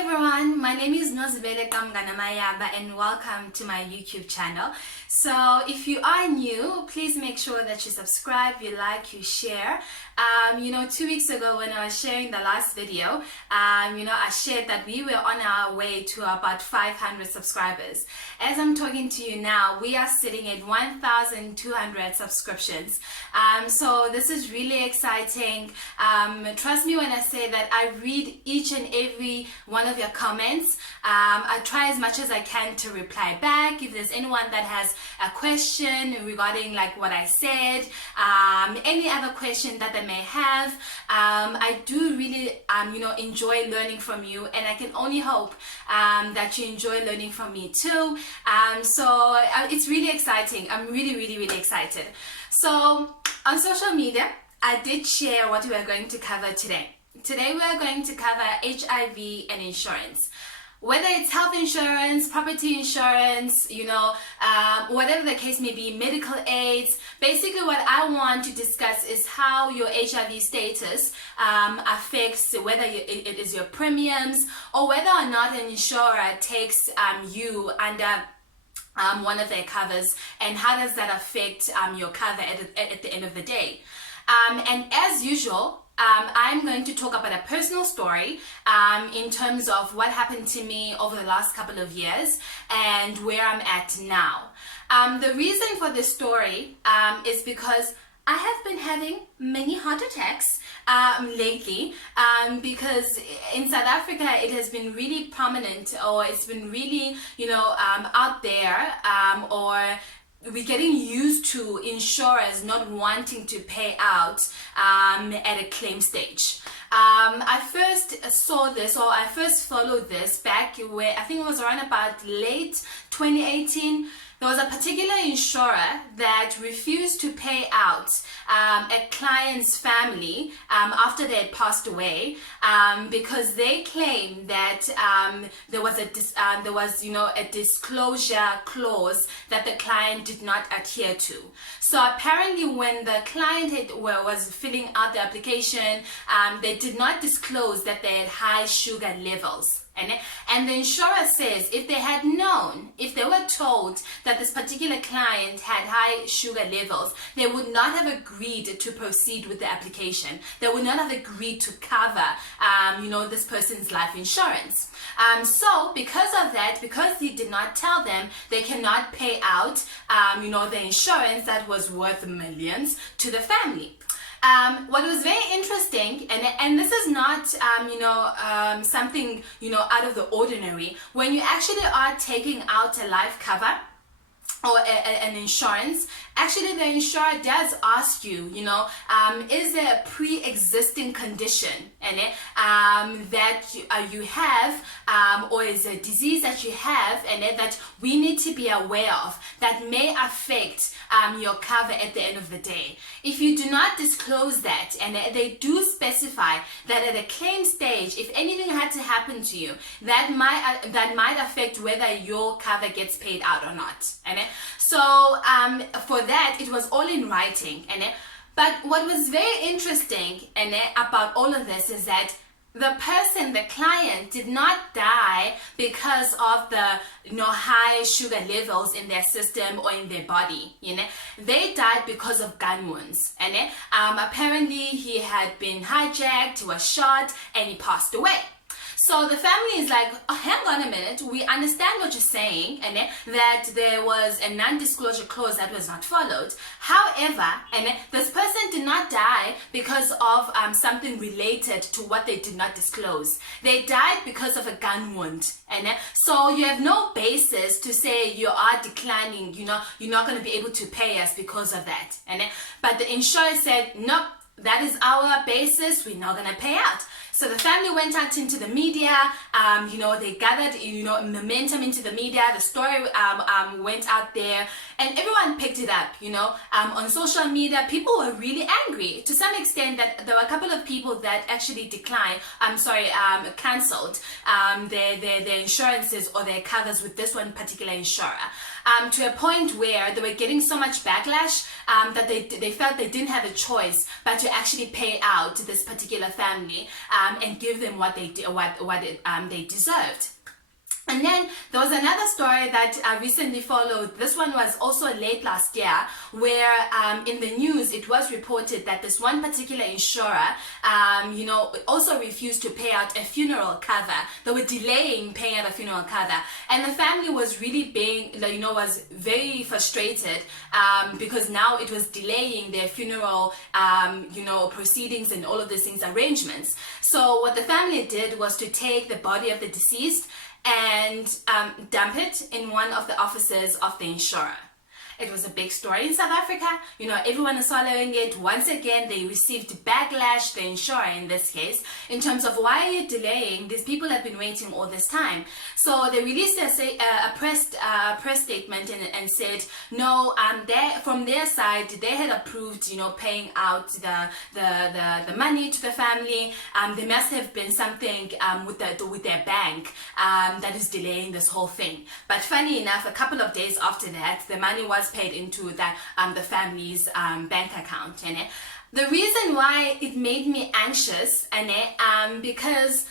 everyone, my name is Nozibele Kamganamayaba and welcome to my YouTube channel. So if you are new, please make sure that you subscribe, you like, you share. 2 weeks ago when I was sharing the last video, I shared that we were on our way to about 500 subscribers. As I'm talking to you now, we are sitting at 1,200 subscriptions. So this is really exciting. Trust me when I say that I read each and every one of your comments. I try as much as I can to reply back. If there's anyone that has a question regarding like what I said, any other question that they may have, I do really enjoy learning from you, and I can only hope that you enjoy learning from me too. So it's really exciting. I'm really excited. So on social media, I did share what we are going to cover today. Today we are going to cover HIV and insurance. Whether it's health insurance, property insurance, whatever the case may be, medical aids. Basically what I want to discuss is how your HIV status affects whether it is your premiums or whether or not an insurer takes you under one of their covers, and how does that affect your cover at the end of the day. And as usual, I'm going to talk about a personal story in terms of what happened to me over the last couple of years and where I'm at now. The reason for this story is because I have been having many heart attacks lately, because in South Africa it has been really prominent, or it's been really out there, or we're getting used to insurers not wanting to pay out at a claim stage. I first saw this, or I first followed this back where I think it was around about late 2018. There was a particular insurer that refused to pay out a client's family after they had passed away, because they claimed that there was a disclosure clause that the client did not adhere to. So apparently when the client was filling out the application, they did not disclose that they had high sugar levels. And the insurer says if they had known, if they were told that this particular client had high sugar levels, they would not have agreed to proceed with the application. They would not have agreed to cover, this person's life insurance. So because of that, because he did not tell them, they cannot pay out, the insurance that was worth millions to the family. What was very interesting, and this is not something out of the ordinary, when you actually are taking out a life cover or an insurance, actually the insurer does ask you, is there a pre-existing condition that you have, or is a disease that you have and that we need to be aware of that may affect your cover at the end of the day. If you do not disclose that, and they do specify that at a claim stage, if anything had to happen to you, that might affect whether your cover gets paid out or not. So for that, it was all in writing. But what was very interesting about all of this is that the client did not die because of the high sugar levels in their system or in their body. They died because of gun wounds. Apparently he had been hijacked, he was shot, and he passed away. So the family is like, oh, hang on a minute, we understand what you're saying, and that there was a non-disclosure clause that was not followed. However, this person did not die because of something related to what they did not disclose. They died because of a gun wound. So you have no basis to say you are declining, you're not going to be able to pay us because of that. But the insurer said, nope, that is our basis, we're not going to pay out. So the family went out into the media, they gathered, momentum into the media. The story went out there, and everyone picked it up, on social media. People were really angry to some extent that there were a couple of people that actually cancelled their insurances or their covers with this one particular insurer. To a point where they were getting so much backlash that they felt they didn't have a choice but to actually pay out to this particular family and give them what they deserved. And then there was another story that I recently followed. This one was also late last year, where in the news it was reported that this one particular insurer, also refused to pay out a funeral cover. They were delaying paying out a funeral cover, and the family was really was very frustrated because now it was delaying their funeral, proceedings and all of these things, arrangements. So what the family did was to take the body of the deceased and dump it in one of the offices of the insurer. It was a big story in South Africa. Everyone is following it. Once again, they received backlash, the insurer in this case, in terms of, why are you delaying? These people have been waiting all this time. So they released a press statement and said, no, from their side, they had approved, paying out the money to the family. There must have been something with their bank that is delaying this whole thing. But funny enough, a couple of days after that, the money was paid into the family's bank account. The reason why it made me anxious, because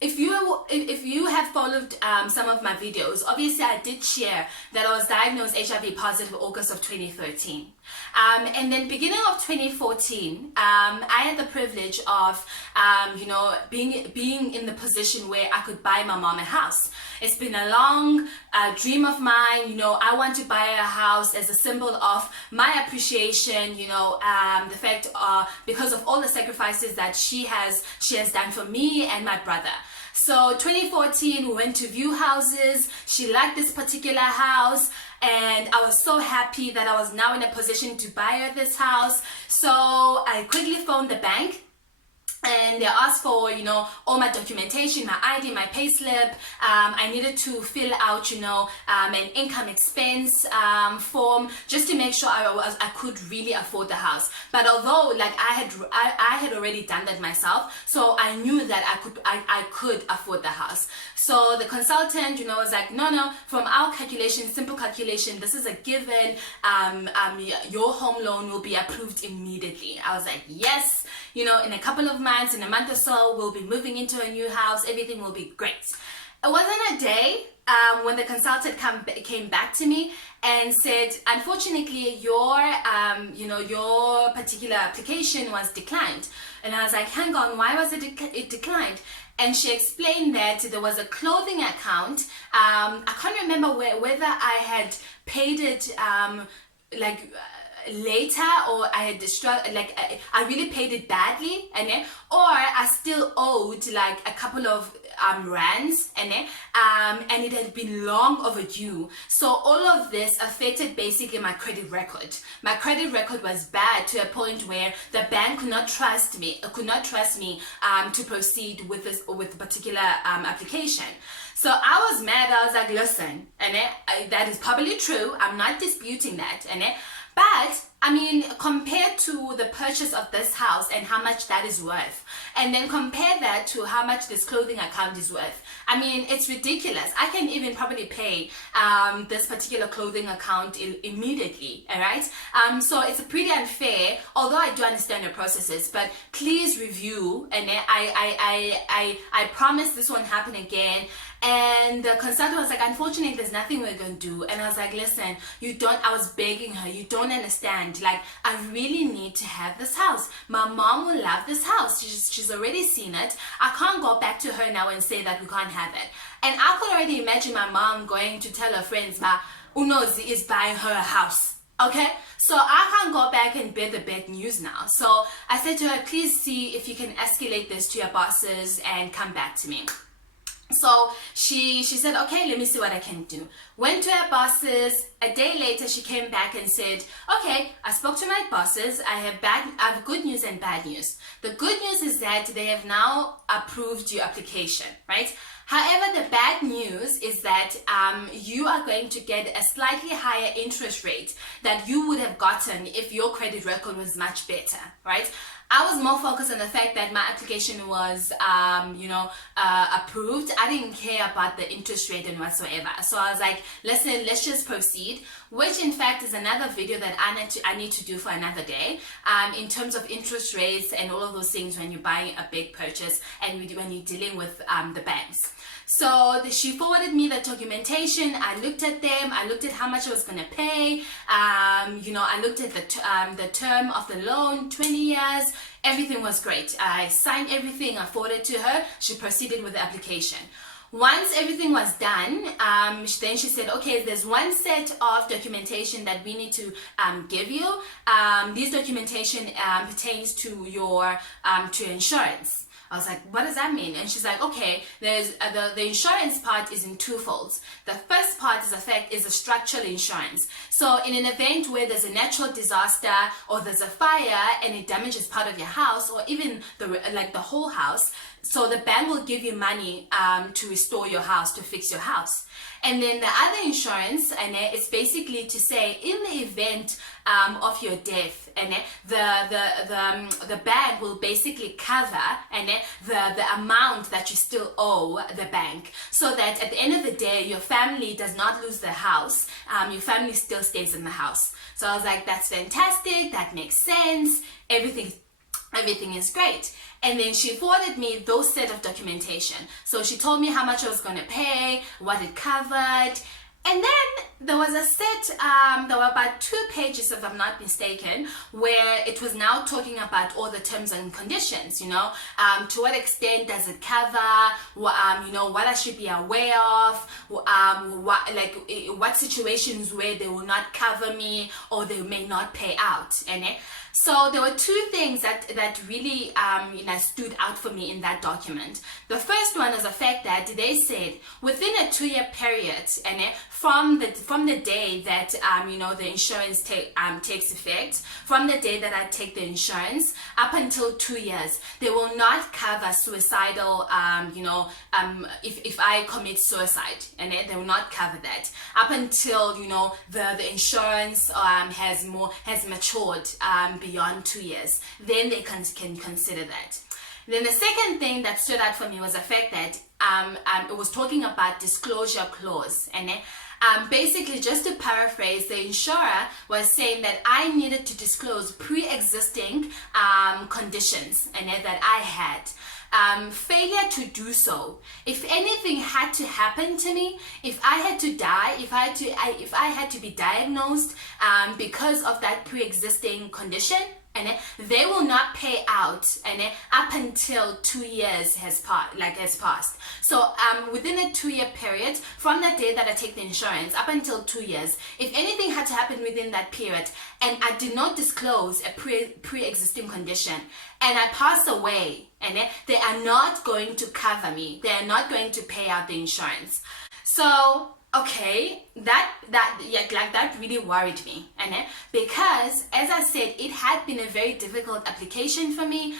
if you have followed some of my videos, obviously I did share that I was diagnosed HIV positive in August of 2013. And then beginning of 2014, I had the privilege of, being in the position where I could buy my mom a house. It's been a long dream of mine. I want to buy a house as a symbol of my appreciation, the fact because of all the sacrifices that she has done for me and my brother. So 2014, we went to view houses. She liked this particular house, and I was so happy that I was now in a position to buy her this house. So I quickly phoned the bank, and they asked for, all my documentation, my ID, my payslip. I needed to fill out, an income expense form, just to make sure I could really afford the house. But although, I had already done that myself, so I knew that I could afford the house. So the consultant, was like, no, from our calculation, simple calculation, this is a given. Your home loan will be approved immediately. I was like, yes, in a couple of months, in a month or so, we'll be moving into a new house. Everything will be great. It wasn't a day when the consultant came back to me and said, unfortunately, your particular application was declined. And I was like, hang on, why was it declined? And she explained that there was a clothing account. I can't remember whether I had paid it later, or I had I really paid it badly, or I still owed a couple of rands, and it had been long overdue. So all of this affected basically my credit record. My credit record was bad to a point where the bank could not trust me to proceed with the particular application. So I was mad. I was like, listen, that is probably true. I'm not disputing that, but compared to the purchase of this house and how much that is worth, and then compare that to how much this clothing account is worth, it's ridiculous. I can even probably pay this particular clothing account immediately, all right? So it's pretty unfair, although I do understand the processes, but please review, and I promise this won't happen again. And the consultant was like, unfortunately, there's nothing we're going to do. And I was like, listen, I was begging her, you don't understand. I really need to have this house. My mom will love this house. She's already seen it. I can't go back to her now and say that we can't have it. And I could already imagine my mom going to tell her friends, Unozi is buying her a house. Okay, so I can't go back and bear the bad news now. So I said to her, please see if you can escalate this to your bosses and come back to me. So she said, okay, let me see what I can do. Went to her bosses. A day later, she came back and said, okay, I spoke to my bosses. I have good news and bad news. The good news is that they have now approved your application, right? However, the bad news is that you are going to get a slightly higher interest rate that you would have gotten if your credit record was much better, right? I was more focused on the fact that my application was, approved. I didn't care about the interest rate and whatsoever. So I was like, listen, let's just proceed, which in fact is another video that I need to do for another day, in terms of interest rates and all of those things when you're buying a big purchase and when you're dealing with the banks. So she forwarded me the documentation. I looked at them. I looked at how much I was going to pay. I looked at the term of the loan, 20 years. Everything was great. I signed everything. I forwarded to her. She proceeded with the application. Once everything was done, then she said, okay, there's one set of documentation that we need to give you. This documentation pertains to your to insurance. I was like, what does that mean? And she's like, okay, there's the insurance part is in two folds. The first part is a structural insurance. So in an event where there's a natural disaster or there's a fire and it damages part of your house or even the whole house, so the bank will give you money to restore your house, to fix your house. And then the other insurance, and it's basically to say in the event of your death, and the bank will basically cover and the amount that you still owe the bank, so that at the end of the day your family does not lose the house. Your family still stays in the house. So I was like, that's fantastic. That makes sense. Everything is great. And then she forwarded me those set of documentation. So she told me how much I was going to pay, what it covered. And then there was a set, there were about 2 pages, if I'm not mistaken, where it was now talking about all the terms and conditions, to what extent does it cover, what I should be aware of, what situations where they will not cover me or they may not pay out. So there were 2 things that really stood out for me in that document. The first one is the fact that they said within a 2-year period, and from the day that the insurance takes effect, from the day that I take the insurance up until 2 years, they will not cover suicidal. If I commit suicide, and they will not cover that up until the insurance has matured beyond 2 years. Then they can consider that. Then the second thing that stood out for me was the fact that it was talking about disclosure clause, and basically, just to paraphrase, the insurer was saying that I needed to disclose pre-existing conditions and that I had. Failure to do so, if anything had to happen to me, if I had to die, if I had to be diagnosed because of that pre-existing condition, and they will not pay out up until 2 years has passed. So within a 2-year period, from the day that I take the insurance up until 2 years, if anything had to happen within that period and I did not disclose a pre-existing condition and I pass away, and they are not going to cover me, they are not going to pay out the insurance. So okay, that really worried me, because as I said, it had been a very difficult application for me.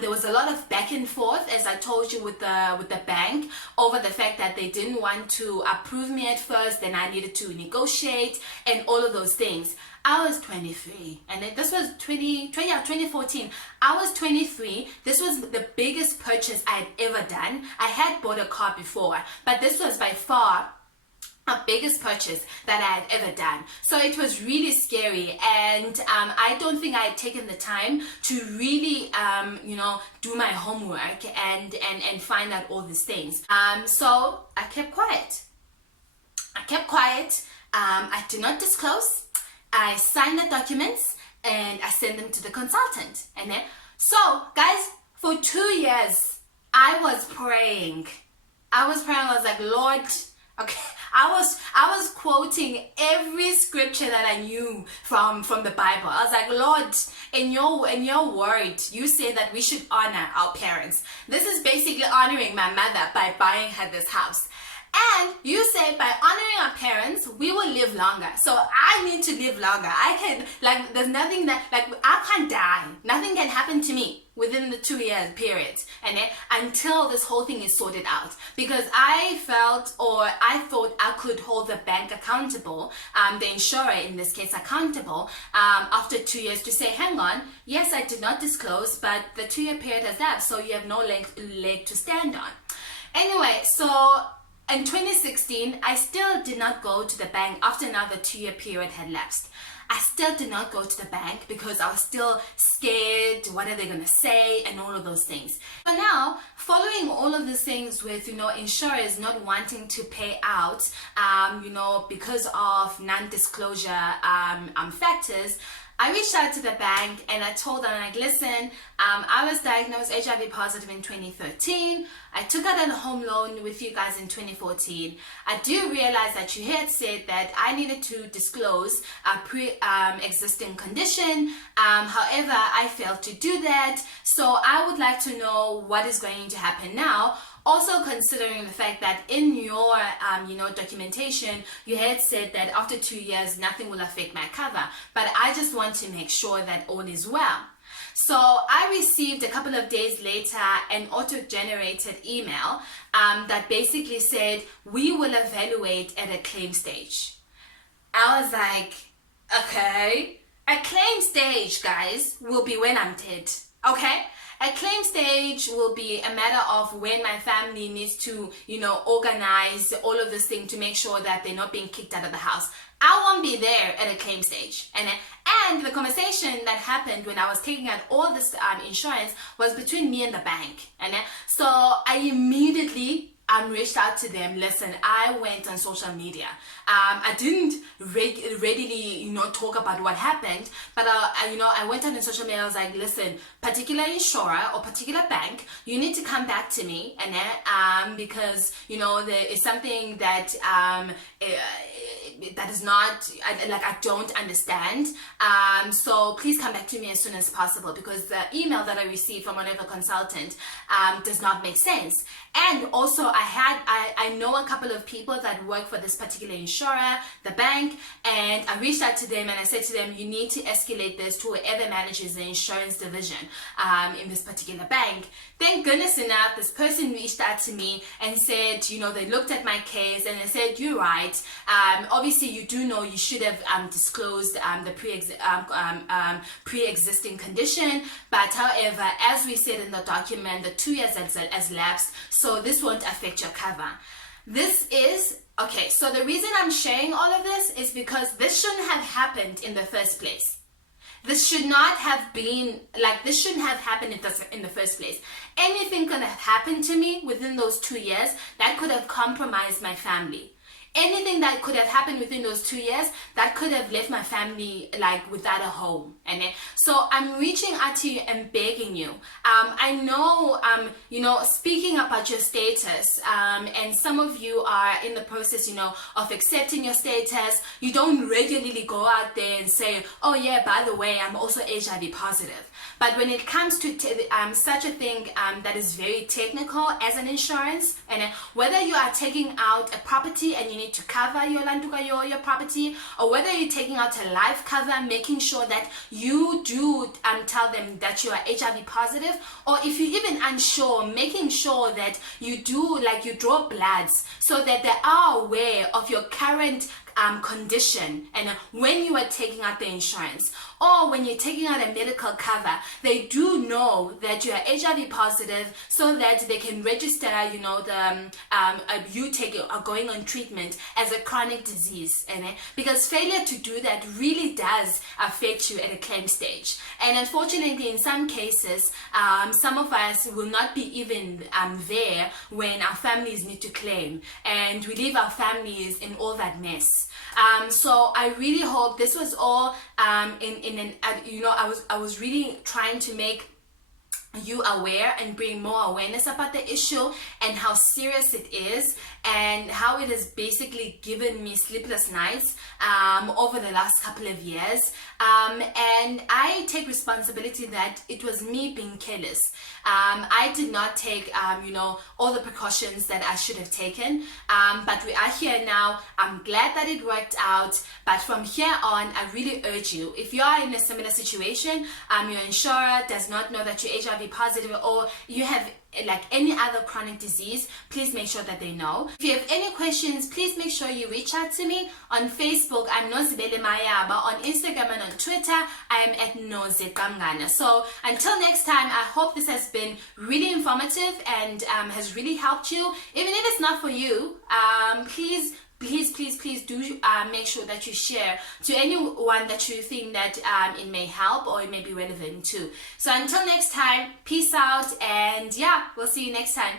There was a lot of back and forth, as I told you, with the bank over the fact that they didn't want to approve me at first, then I needed to negotiate and all of those things. I was 23, and this was 2014. I was 23. This was the biggest purchase I had ever done. I had bought a car before, but this was by far my biggest purchase that I had ever done. So it was really scary, and I don't think I had taken the time to really do my homework and find out all these things. So I kept quiet. I did not disclose. I signed the documents and I sent them to the consultant. And then, so guys, for 2 years I was praying. I was like, Lord, okay. I was quoting every scripture that I knew from the Bible. I was like, Lord, in your word, you say that we should honor our parents. This is basically honoring my mother by buying her this house. And you say by honoring our parents, we will live longer. So I need to live longer. There's nothing that, I can't die. Nothing can happen to me. within the 2 year period, and until this whole thing is sorted out, because I thought I could hold the bank accountable, the insurer in this case accountable, after 2 years to say, hang on, yes, I did not disclose, but the 2 year period has lapsed, so you have no leg to stand on. Anyway, so in 2016, I still did not go to the bank after now the 2 year period had lapsed. I still did not go to the bank because I was still scared, what are they going to say, and all of those things. But now, following all of these things with, insurers not wanting to pay out, because of non-disclosure factors, I reached out to the bank and I told them, like, listen, I was diagnosed HIV positive in 2013. I took out a home loan with you guys in 2014. I do realize that you had said that I needed to disclose a pre-existing condition. However, I failed to do that. So I would like to know what is going to happen now. Also considering the fact that in your documentation, you had said that after 2 years, nothing will affect my cover. But I just want to make sure that all is well. So I received a couple of days later an auto-generated email that basically said, we will evaluate at a claim stage. I was like, okay, a claim stage, guys, will be when I'm dead, okay? A claim stage will be a matter of when my family needs to, organize all of this thing to make sure that they're not being kicked out of the house. I won't be there at a claim stage. And the conversation that happened when I was taking out all this insurance was between me and the bank. So I immediately reached out to them. Listen, I went on social media. I didn't readily, talk about what happened, but I went on social media. I was like, listen, particular insurer or particular bank, you need to come back to me, because there is something that that is not I don't understand. So please come back to me as soon as possible, because the email that I received from whatever consultant does not make sense. And also I know a couple of people that work for this particular insurer, the bank, and I reached out to them and I said to them, you need to escalate this to whoever manages the insurance division in this particular bank. Thank goodness enough, this person reached out to me and said, they looked at my case and they said, you're right. Obviously, you do know you should have disclosed the pre-existing condition. But however, as we said in the document, the 2 years has lapsed, so this won't affect your cover. This is, okay, so the reason I'm sharing all of this is because this shouldn't have happened in the first place. This should not have been, this shouldn't have happened in the first place. Anything could have happened to me within those 2 years that could have compromised my family. Anything that could have happened within those 2 years that could have left my family without a home. So I'm reaching out to you and begging you. I know, speaking about your status, and some of you are in the process, of accepting your status. You don't regularly go out there and say, oh yeah, by the way, I'm also HIV positive. But when it comes to such a thing that is very technical as an insurance, and whether you are taking out a property and you need to cover your property, or whether you're taking out a life cover, making sure that you do tell them that you are HIV positive, or if you're even unsure, making sure that you do, you draw bloods so that they are aware of your current condition, and when you are taking out the insurance or when you're taking out a medical cover, they do know that you are HIV positive, so that they can register, you are going on treatment as a chronic disease, because failure to do that really does affect you at a claim stage. And unfortunately, in some cases, some of us will not be even there when our families need to claim, and we leave our families in all that mess. So I really hope this was all I was really trying to make you aware and bring more awareness about the issue and how serious it is, and how it has basically given me sleepless nights over the last couple of years. And I take responsibility that it was me being careless. I did not take, all the precautions that I should have taken. But we are here now. I'm glad that it worked out. But from here on, I really urge you, if you are in a similar situation, your insurer does not know that you're HIV HIV positive or you have like any other chronic disease, please make sure that they know. If you have any questions, please make sure you reach out to me on Facebook. I'm Nozibele Mayaba. On Instagram and on Twitter, I am at Nozekamgana. So until next time, I hope this has been really informative and has really helped you. Even if it's not for you, please do make sure that you share to anyone that you think that it may help or it may be relevant to. So until next time, peace out, and yeah, we'll see you next time.